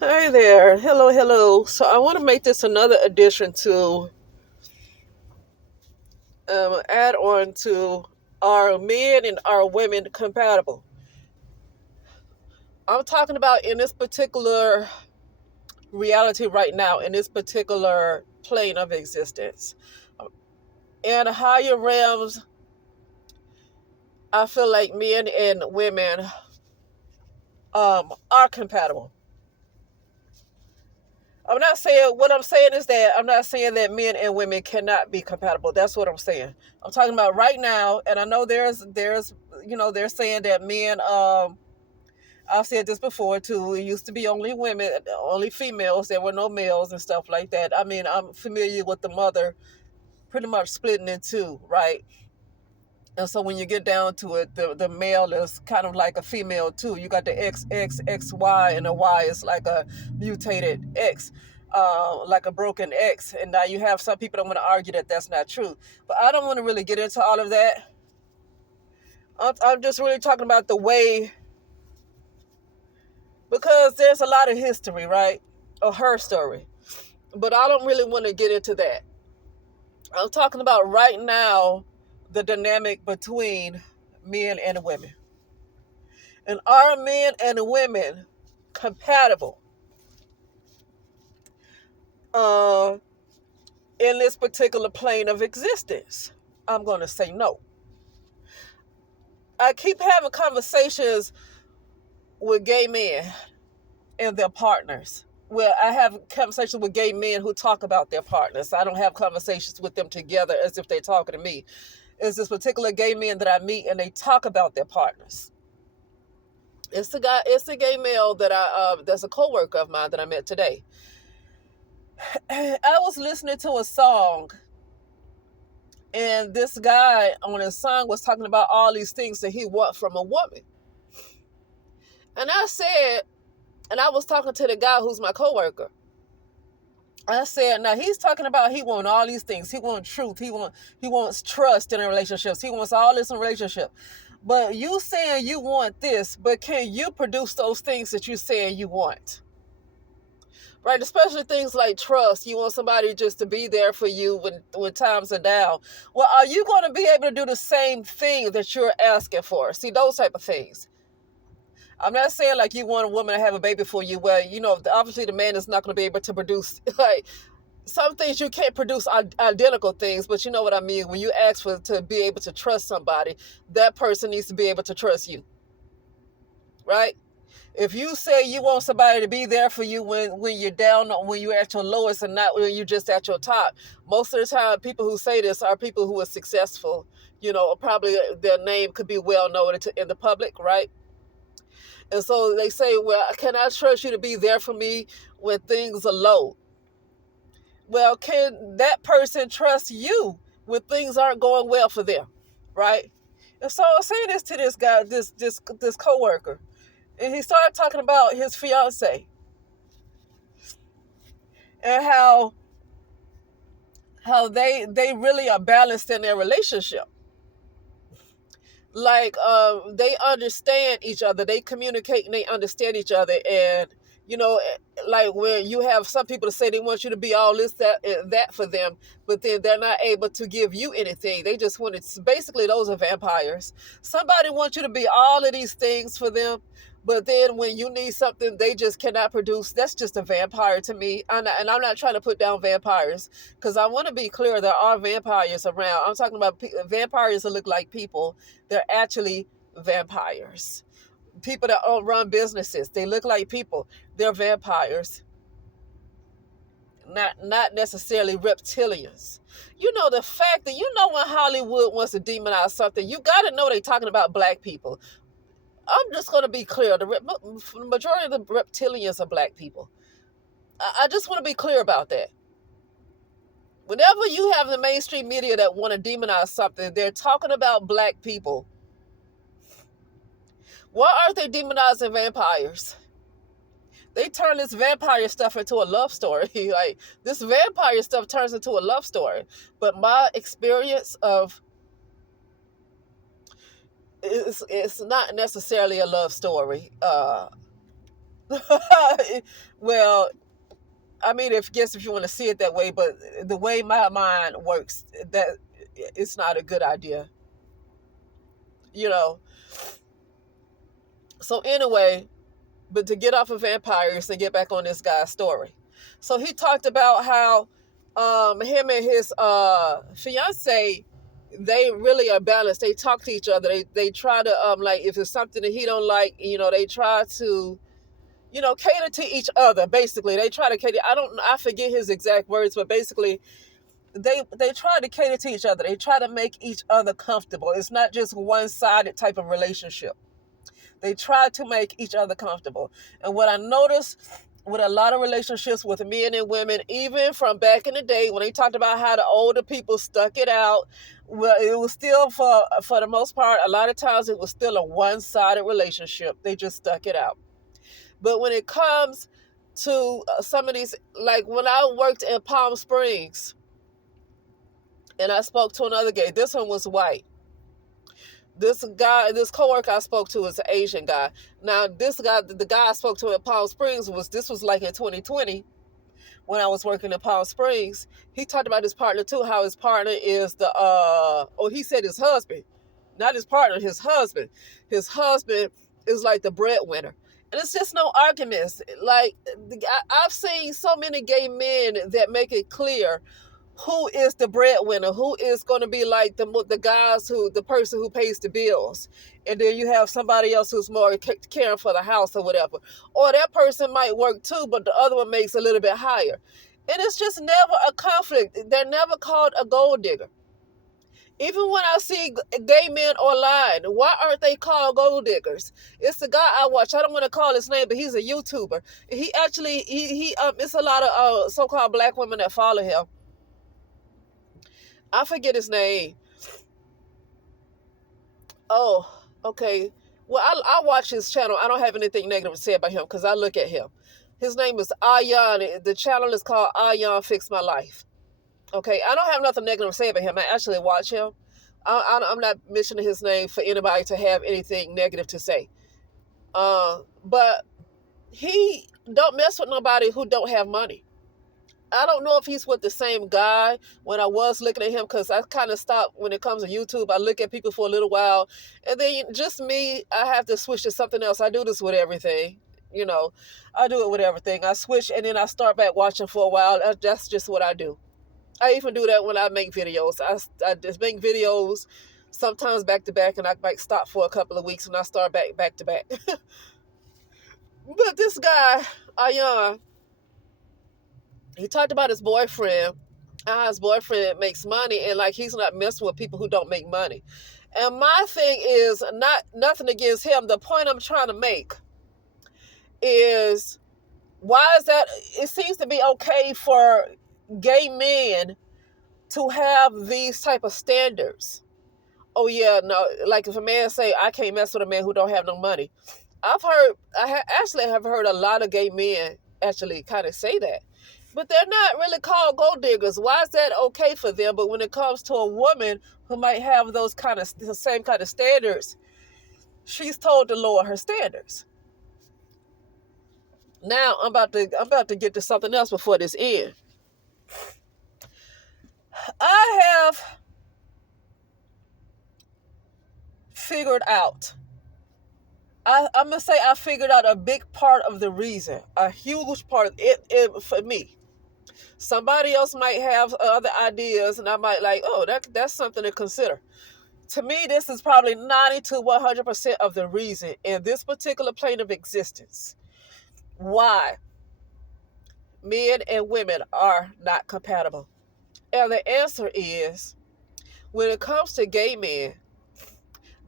Hi there. Hello, hello. So I want to make this another addition to add on to are men and are women compatible? I'm talking about in this particular reality right now, in this particular plane of existence. In higher realms, I feel like men and women are compatible. I'm not saying what I'm saying is that I'm not saying that men and women cannot be compatible. That's what I'm saying. I'm talking about right now, and I know there's they're saying that men I've said this before too. It used to be only women, only females. There were no males and stuff like that. I mean, I'm familiar with the mother pretty much splitting in two, right? And so when you get down to it, the male is kind of like a female too. You got the XXXY, and the Y is like a mutated X, like a broken X. And now you have some people that want to argue that that's not true. But I don't want to really get into all of that. I'm just really talking about the way, because there's a lot of history, right? Of her story. But I don't really want to get into that. I'm talking about right now the dynamic between men and women. And are men and women compatible uh, in this particular plane of existence? I'm going to say no. I keep having conversations with gay men and their partners. Well, I have conversations with gay men who talk about their partners. I don't have conversations with them together as if they're talking to me. It's this particular gay men that I meet and they talk about their partners. It's a gay male that that's a coworker of mine that I met today. I was listening to a song, and this guy on his song was talking about all these things that he wants from a woman. And I said, and I was talking to the guy who's my coworker. I said, now he's talking about he wants all these things. He wants truth. He wants trust in relationships. He wants all this in a relationship. But you saying you want this, but can you produce those things that you saying you want? Right, especially things like trust. You want somebody just to be there for you when times are down. Well, are you going to be able to do the same thing that you're asking for? See, those type of things. I'm not saying like you want a woman to have a baby for you. Well, obviously the man is not going to be able to produce like some things. You can't produce identical things, but you know what I mean. When you ask for to be able to trust somebody, that person needs to be able to trust you, right? If you say you want somebody to be there for you when you're down, when you're at your lowest, and not when you're just at your top, most of the time people who say this are people who are successful. Probably their name could be well known in the public, right? And so they say, well, can I trust you to be there for me when things are low? Well, can that person trust you when things aren't going well for them, right? And so I say this to this guy, this coworker, and he started talking about his fiance and how they really are balanced in their relationship. Like they understand each other, they communicate and they understand each other. And like where you have some people to say they want you to be all this, that, and that for them, but then they're not able to give you anything. They just want it. Basically, those are vampires. Somebody wants you to be all of these things for them, but then when you need something, they just cannot produce. That's just a vampire to me. And I'm not trying to put down vampires, because I want to be clear, there are vampires around. I'm talking about vampires that look like people. They're actually vampires. People that run businesses, they look like people. They're vampires, not necessarily reptilians. The fact that when Hollywood wants to demonize something, you got to know they're talking about black people. I'm just going to be clear. The majority of the reptilians are black people. I just want to be clear about that. Whenever you have the mainstream media that want to demonize something, they're talking about black people. Why aren't they demonizing vampires? They turn this vampire stuff into a love story. Like, this vampire stuff turns into a love story. But my experience of it's not necessarily a love story. Well, I mean, if you want to see it that way, but the way my mind works, that it's not a good idea, you know. So anyway, but to get off of vampires and get back on this guy's story. So he talked about how him and his fiance, they really are balanced. They talk to each other. They try to like, if it's something that he don't like, they try to, cater to each other. Basically, they try to cater. I forget his exact words, but basically, they try to cater to each other. They try to make each other comfortable. It's not just one-sided type of relationship. They try to make each other comfortable. And what I noticed with a lot of relationships with men and women, even from back in the day when they talked about how the older people stuck it out, well, it was still, for the most part, a lot of times it was still a one-sided relationship. They just stuck it out. But when it comes to some of these, like when I worked in Palm Springs and I spoke to another gay, this one was white. This coworker I spoke to is an Asian guy. Now, the guy I spoke to in Palm Springs this was like in 2020 when I was working in Palm Springs. He talked about his partner too, how his partner is he said his husband, not his partner, his husband. His husband is like the breadwinner. And it's just no arguments. Like, I've seen so many gay men that make it clear who is the breadwinner, who is going to be like the person who pays the bills. And then you have somebody else who's more caring for the house or whatever. Or that person might work too, but the other one makes a little bit higher. And it's just never a conflict. They're never called a gold digger. Even when I see gay men online, why aren't they called gold diggers? It's the guy I watch. I don't want to call his name, but he's a YouTuber. He actually, it's a lot of so-called black women that follow him. I forget his name. Oh, okay. Well, I watch his channel. I don't have anything negative to say about him because I look at him. His name is Ayan. The channel is called Ayan Fix My Life. Okay, I don't have nothing negative to say about him. I actually watch him. I'm not mentioning his name for anybody to have anything negative to say. But he don't mess with nobody who don't have money. I don't know if he's with the same guy. When I was looking at him, because I kind of stopped when it comes to YouTube. I look at people for a little while, and then just me, I have to switch to something else. I do this with everything. I do it with everything. I switch, and then I start back watching for a while. That's just what I do. I even do that when I make videos. I just make videos sometimes back to back, and I might stop for a couple of weeks, and I start back to back. But this guy, Ayan, he talked about his boyfriend, how his boyfriend makes money, and like he's not messing with people who don't make money. And my thing is nothing against him. The point I'm trying to make is, why is that? It seems to be okay for gay men to have these type of standards. Oh yeah, no, like if a man say, I can't mess with a man who don't have no money. I have heard a lot of gay men actually kind of say that. But they're not really called gold diggers. Why is that okay for them? But when it comes to a woman who might have the same kind of standards, she's told to lower her standards. Now I'm about to get to something else before this ends. I have figured out. I'm gonna say I figured out a big part of the reason, a huge part it for me. Somebody else might have other ideas, and I might like, oh, that's something to consider. To me, this is probably 90 to 100% of the reason in this particular plane of existence why men and women are not compatible. And the answer is, when it comes to gay men,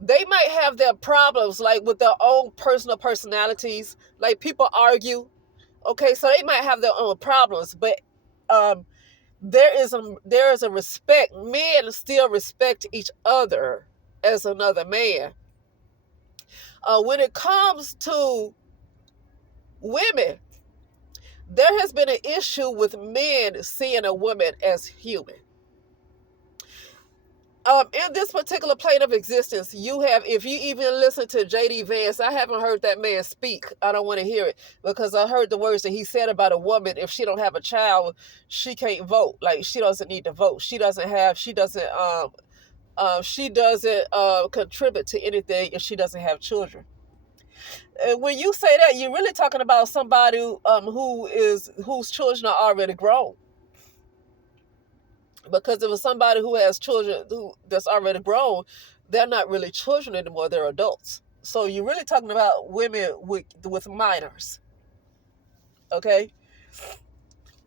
they might have their problems, like with their own personal personalities. Like, people argue. Okay, so they might have their own problems, but there is a respect. Men still respect each other as another man. When it comes to women, there has been an issue with men seeing a woman as human. in this particular plane of existence, you have, if you even listen to J.D. Vance, I haven't heard that man speak. I don't want to hear it because I heard the words that he said about a woman. If she don't have a child, she can't vote. Like, she doesn't need to vote. She doesn't contribute to anything if she doesn't have children. And when you say that, you're really talking about somebody whose children are already grown. Because if it's somebody who has children that's already grown, they're not really children anymore, they're adults. So you're really talking about women with minors. Okay?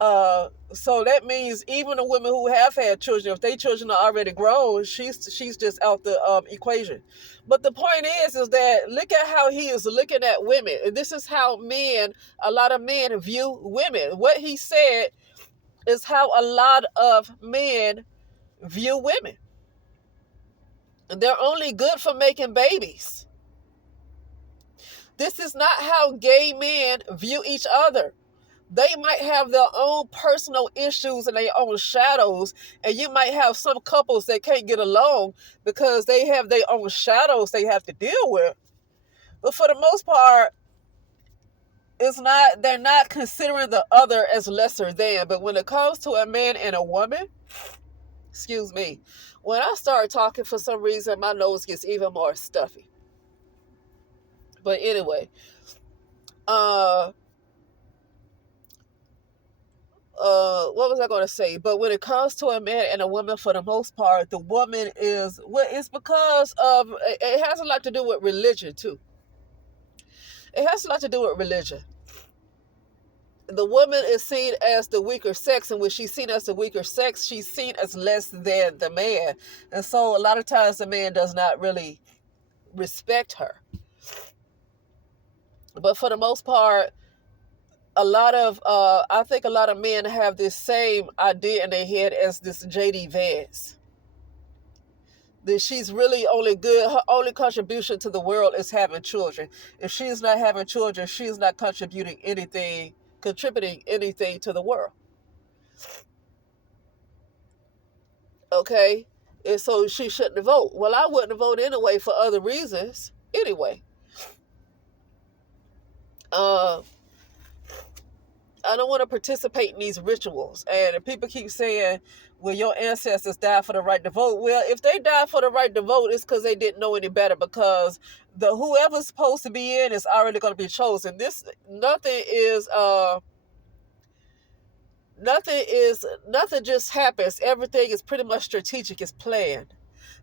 So that means even the women who have had children, if their children are already grown, she's just out the equation. But the point is that look at how he is looking at women. And this is how a lot of men view women. What he said is how a lot of men view women. They're only good for making babies. This is not how gay men view each other. They might have their own personal issues and their own shadows, and you might have some couples that can't get along because they have their own shadows they have to deal with. But for the most part, they're not considering the other as lesser than. But when it comes to a man and a woman, excuse me, when I start talking, for some reason my nose gets even more stuffy. But anyway, what was I going to say? But when it comes to a man and a woman, for the most part, the woman is, well, it's because of, it has a lot to do with religion too. It has a lot to do with religion. The woman is seen as the weaker sex, and when she's seen as the weaker sex, she's seen as less than the man. And so a lot of times the man does not really respect her. But for the most part, I think a lot of men have this same idea in their head as this J.D. Vance. That she's really only good, her only contribution to the world is having children. If she's not having children, she's not contributing anything to the world. Okay? And so she shouldn't vote. Well, I wouldn't vote anyway for other reasons. Anyway. I don't want to participate in these rituals. And people keep saying, well, your ancestors died for the right to vote. Well, if they died for the right to vote, it's because they didn't know any better, because whoever's supposed to be in is already going to be chosen. Nothing just happens. Everything is pretty much strategic, it's planned.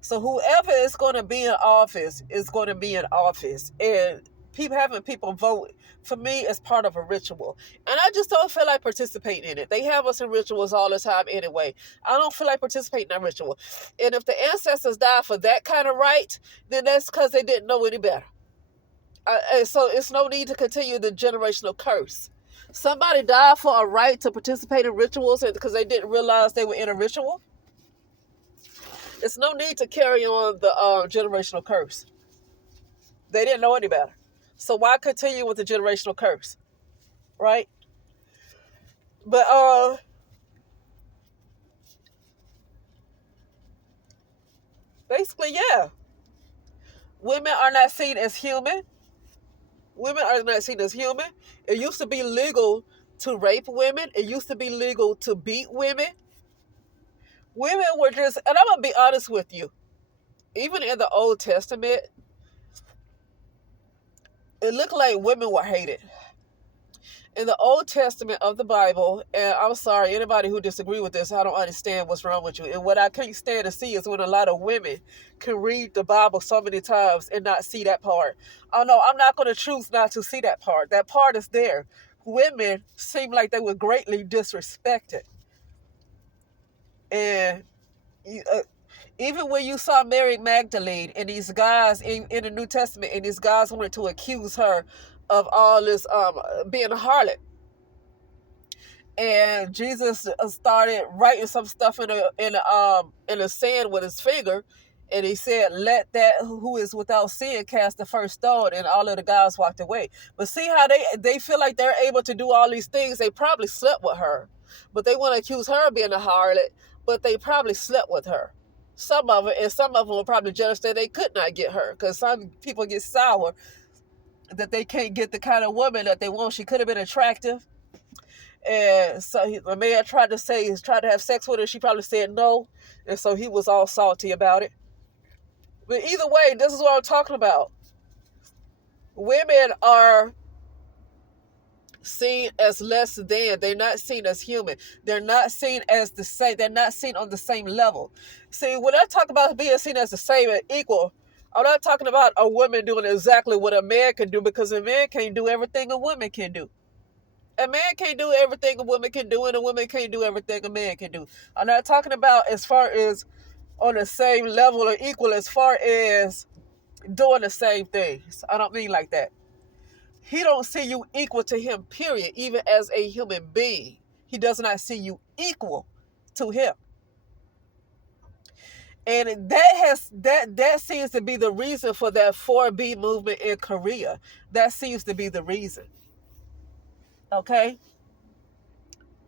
So whoever is going to be in office is going to be in office. And having people vote, for me, is part of a ritual. And I just don't feel like participating in it. They have us in rituals all the time anyway. I don't feel like participating in that ritual. And if the ancestors died for that kind of right, then that's because they didn't know any better. So it's no need to continue the generational curse. Somebody died for a right to participate in rituals because they didn't realize they were in a ritual. It's no need to carry on the generational curse. They didn't know any better. So why continue with the generational curse? Right? But basically, yeah. Women are not seen as human. Women are not seen as human. It used to be legal to rape women. It used to be legal to beat women. Women were just, and I'm going to be honest with you, even in the Old Testament, it looked like women were hated. In the Old Testament of the Bible, and I'm sorry, anybody who disagrees with this, I don't understand what's wrong with you. And what I can't stand to see is when a lot of women can read the Bible so many times and not see that part. Oh no, I'm not going to choose not to see that part. That part is there. Women seem like they were greatly disrespected. And even when you saw Mary Magdalene and these guys in the New Testament, and these guys wanted to accuse her of all this being a harlot, and Jesus started writing some stuff in the sand with his finger, and he said, "Let that who is without sin cast the first stone," and all of the guys walked away. But see how they feel like they're able to do all these things. They probably slept with her, but they want to accuse her of being a harlot, but they probably slept with her. Some of it, and some of them were probably jealous that they could not get her, because some people get sour that they can't get the kind of woman that they want. She could have been attractive, and so the man tried to have sex with her. She probably said no, and so he was all salty about it. But either way, this is what I'm talking about. Women are seen as less than. They're not seen as human. They're not seen as the same. They're not seen on the same level. See, when I talk about being seen as the same and equal, I'm not talking about a woman doing exactly what a man can do, because a man can't do everything a woman can do. A man can't do everything a woman can do, and a woman can't do everything a man can do. I'm not talking about as far as on the same level or equal as far as doing the same things. I don't mean like that. He don't see you equal to him, period, even as a human being. He does not see you equal to him. And that seems to be the reason for that 4B movement in Korea. That seems to be the reason. Okay?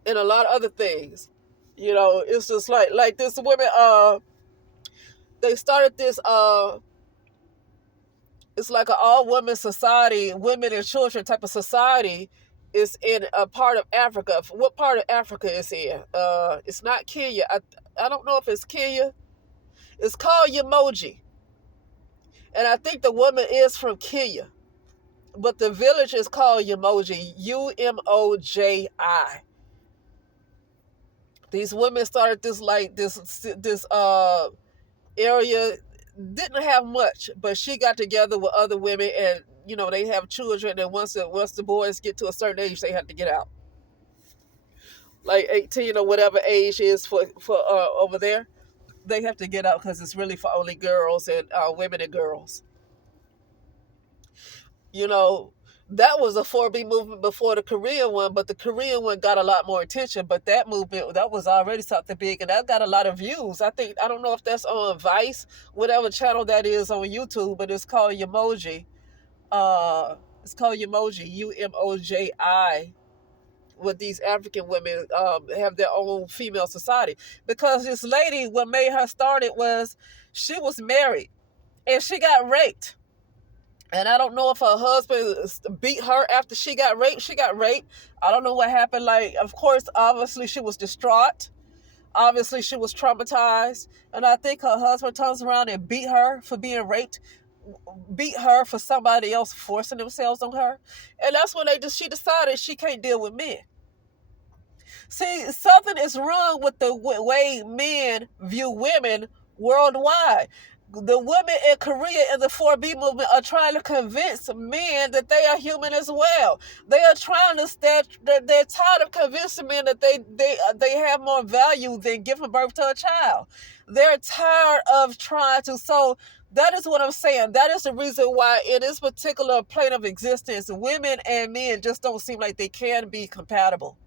And a lot of other things. You know, it's just like this women, they started this, it's like an all-women society, women and children type of society. Is in a part of Africa. What part of Africa is in? It's not Kenya. I don't know if it's Kenya. It's called Umoja. And I think the woman is from Kenya. But the village is called Umoja. Umoji. These women started this area. Didn't have much, but she got together with other women, and you know, they have children, and once the boys get to a certain age, they have to get out. Like 18 or whatever age is for over there, they have to get out, because it's really for only girls and women and girls. You know, that was a 4B movement before the Korean one, but the Korean one got a lot more attention. But that movement, that was already something big, and that got a lot of views. I don't know if that's on Vice, whatever channel that is on YouTube, but it's called Umoja. It's called Umoja, Umoji. With these African women have their own female society, because this lady, what made her start it was she was married and she got raped. And I don't know if her husband beat her after she got raped. She got raped. I don't know what happened. Like, of course, obviously she was distraught. Obviously she was traumatized. And I think her husband turns around and beat her for being raped. Beat her for somebody else forcing themselves on her. And that's when she decided she can't deal with men. See, something is wrong with the way men view women worldwide. The women in Korea in the 4B movement are trying to convince men that they are human as well. They are trying to they're tired of convincing men that they have more value than giving birth to a child. They're tired of trying to. So that is what I'm saying. That is the reason why in this particular plane of existence, women and men just don't seem like they can be compatible.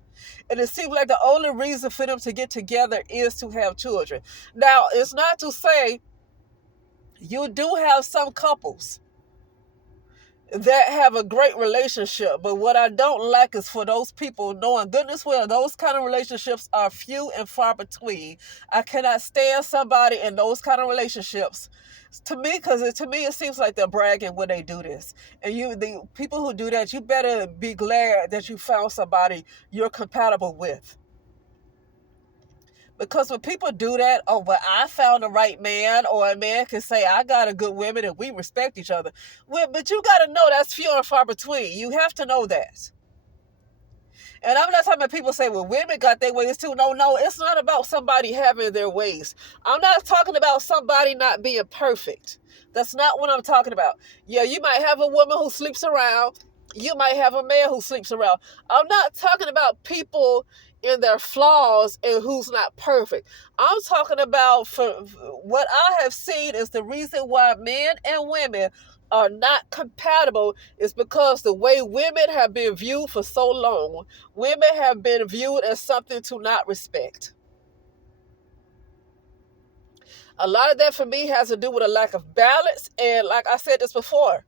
And it seems like the only reason for them to get together is to have children. Now, it's not to say you do have some couples that have a great relationship, but what I don't like is for those people, knowing goodness well, those kind of relationships are few and far between. I cannot stand somebody in those kind of relationships. To me, it seems like they're bragging when they do this. And the people who do that, you better be glad that you found somebody you're compatible with. Because when people do that, oh, well, I found the right man, or a man can say, I got a good woman and we respect each other. Well, but you got to know that's few and far between. You have to know that. And I'm not talking about people say, well, women got their ways too. No, it's not about somebody having their ways. I'm not talking about somebody not being perfect. That's not what I'm talking about. Yeah, you might have a woman who sleeps around. You might have a man who sleeps around. I'm not talking about people in their flaws and who's not perfect. I'm talking about, for what I have seen, is the reason why men and women are not compatible is because the way women have been viewed for so long, women have been viewed as something to not respect. A lot of that for me has to do with a lack of balance, and like I said this before,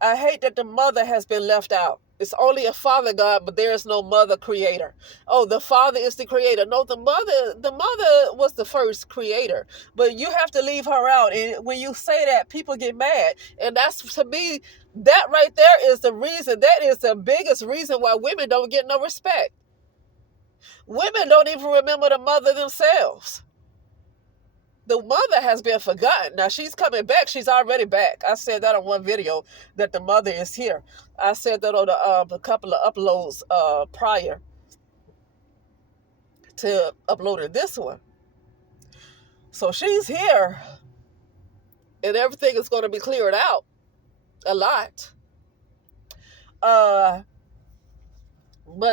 I hate that the mother has been left out. It's only a father God, but there is no mother creator. Oh, the father is the creator. No, the mother was the first creator. But you have to leave her out. And when you say that, people get mad. And that's, to me, that right there is the reason. That is the biggest reason why women don't get no respect. Women don't even remember the mother themselves. The mother has been forgotten. Now she's coming back. She's already back. I said that on one video that the mother is here. I said that on a couple of uploads prior to uploading this one. So she's here, and everything is going to be cleared out a lot. But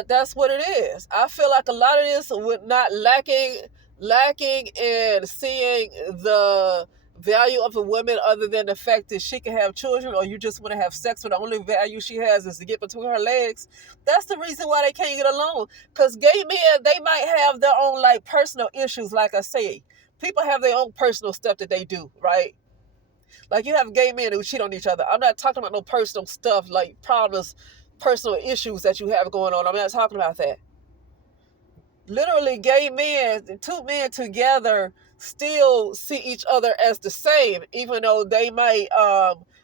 that's what it is. I feel like a lot of this with not lacking in seeing the value of a woman, other than the fact that she can have children, or you just want to have sex with the only value she has is to get between her legs. That's the reason why they can't get along. Because gay men, they might have their own like personal issues. Like I say, people have their own personal stuff that they do, right? Like you have gay men who cheat on each other. I'm not talking about no personal stuff like problems, personal issues that you have going on. I'm not talking about that. Literally, gay men, two men together, still see each other as the same, even though they might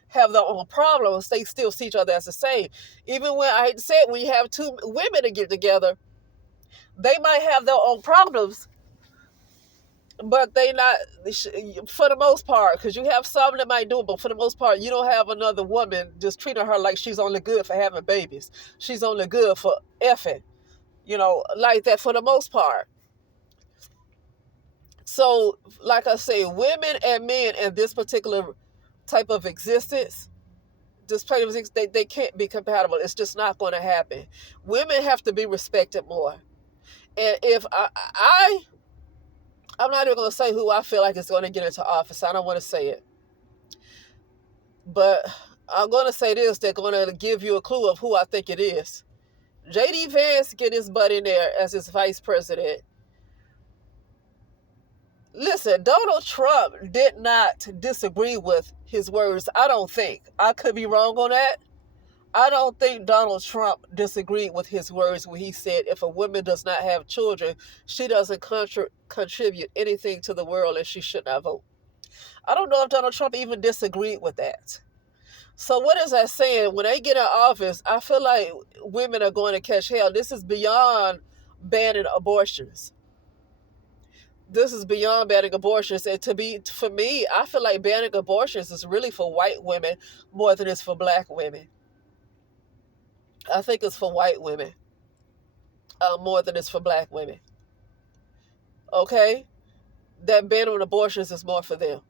have their own problems. They still see each other as the same. Even when I said when you have two women to get together, they might have their own problems, but they not, for the most part, because you have some that might do it, but for the most part, you don't have another woman just treating her like she's only good for having babies. She's only good for effing. Like that for the most part. So, like I say, women and men in this particular type of existence, they can't be compatible. It's just not going to happen. Women have to be respected more. And if I'm not even going to say who I feel like is going to get into office. I don't want to say it. But I'm going to say this. They're going to give you a clue of who I think it is. J.D. Vance get his butt in there as his vice president. Listen, Donald Trump did not disagree with his words. I don't think. I could be wrong on that. I don't think Donald Trump disagreed with his words when he said if a woman does not have children, she doesn't contribute anything to the world and she should not vote. I don't know if Donald Trump even disagreed with that. So what is that saying? When they get in office, I feel like women are going to catch hell. This is beyond banning abortions. This is beyond banning abortions. And for me, I feel like banning abortions is really for white women more than it's for black women. I think it's for white women more than it's for black women. Okay? That ban on abortions is more for them.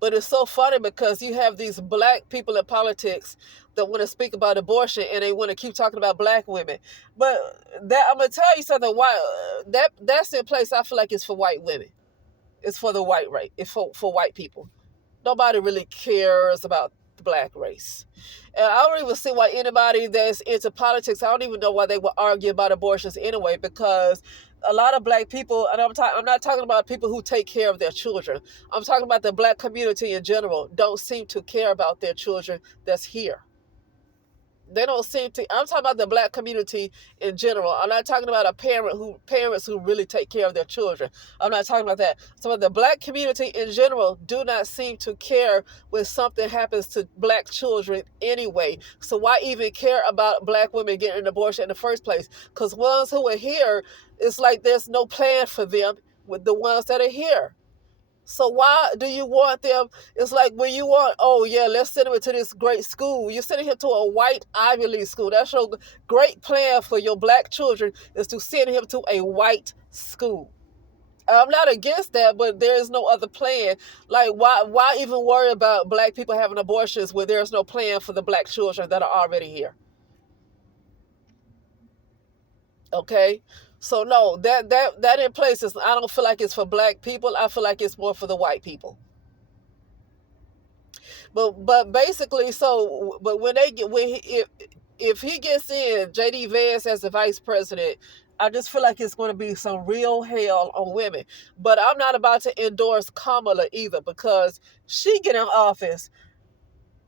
But it's so funny because you have these black people in politics that want to speak about abortion and they want to keep talking about black women. But that I'm gonna tell you something. Why that's in place? I feel like it's for white women. It's for the white race. It's for white people. Nobody really cares about the black race. And I don't even see why anybody that's into politics, I don't even know why they would argue about abortions anyway, because a lot of black people, and I'm not talking about people who take care of their children. I'm talking about the black community in general, don't seem to care about their children that's here. They don't seem to. I'm talking about the black community in general. I'm not talking about parents who really take care of their children. I'm not talking about that. So the black community in general do not seem to care when something happens to black children anyway. So why even care about black women getting an abortion in the first place? Because ones who are here, it's like there's no plan for them with the ones that are here. So why do you want them? It's like when you want, oh yeah, let's send them to this great school. You're sending him to a white Ivy League school. That's your great plan for your black children, is to send him to a white school. I'm not against that, but there is no other plan. Like why even worry about black people having abortions when there's no plan for the black children that are already here? Okay? So no, that in places, I don't feel like it's for black people. I feel like it's more for the white people. But basically, but if he gets in, JD Vance as the vice president, I just feel like it's going to be some real hell on women. But I'm not about to endorse Kamala either, because she get in office,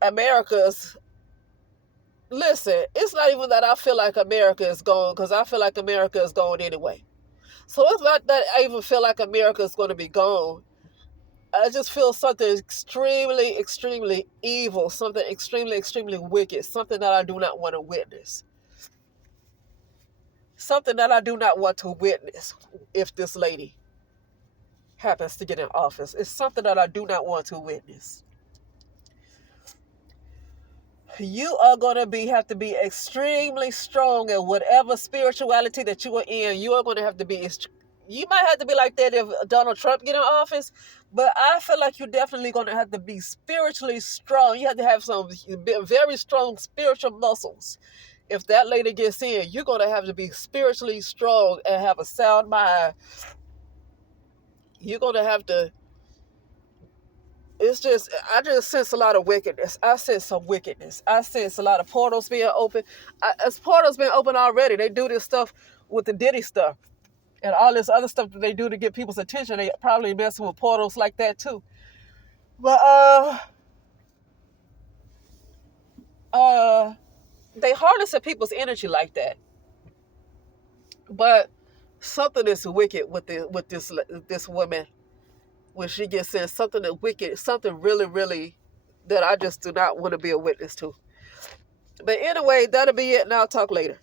America's listen, it's not even that I feel like America is gone, because I feel like America is gone anyway. So it's not that I even feel like America is going to be gone. I just feel something extremely, extremely evil, something extremely, extremely wicked, something that I do not want to witness. Something that I do not want to witness if this lady happens to get in office. It's something that I do not want to witness. You are going to have to be extremely strong in whatever spirituality that you are in. You are going to have to be, you might have to be like that if Donald Trump get in office, but I feel like you're definitely going to have to be spiritually strong. You have to have some very strong spiritual muscles. If that lady gets in, you're going to have to be spiritually strong and have a sound mind. You're going to have to, it's just, I just sense a lot of wickedness. I sense some wickedness. I sense a lot of portals being open. As portals been open already, they do this stuff with the Diddy stuff and all this other stuff that they do to get people's attention. They probably messing with portals like that too. But they harness people's energy like that. But something is wicked with this woman when she gets in. Something that's wicked, something really, really that I just do not want to be a witness to. But anyway, that'll be it, and I'll talk later.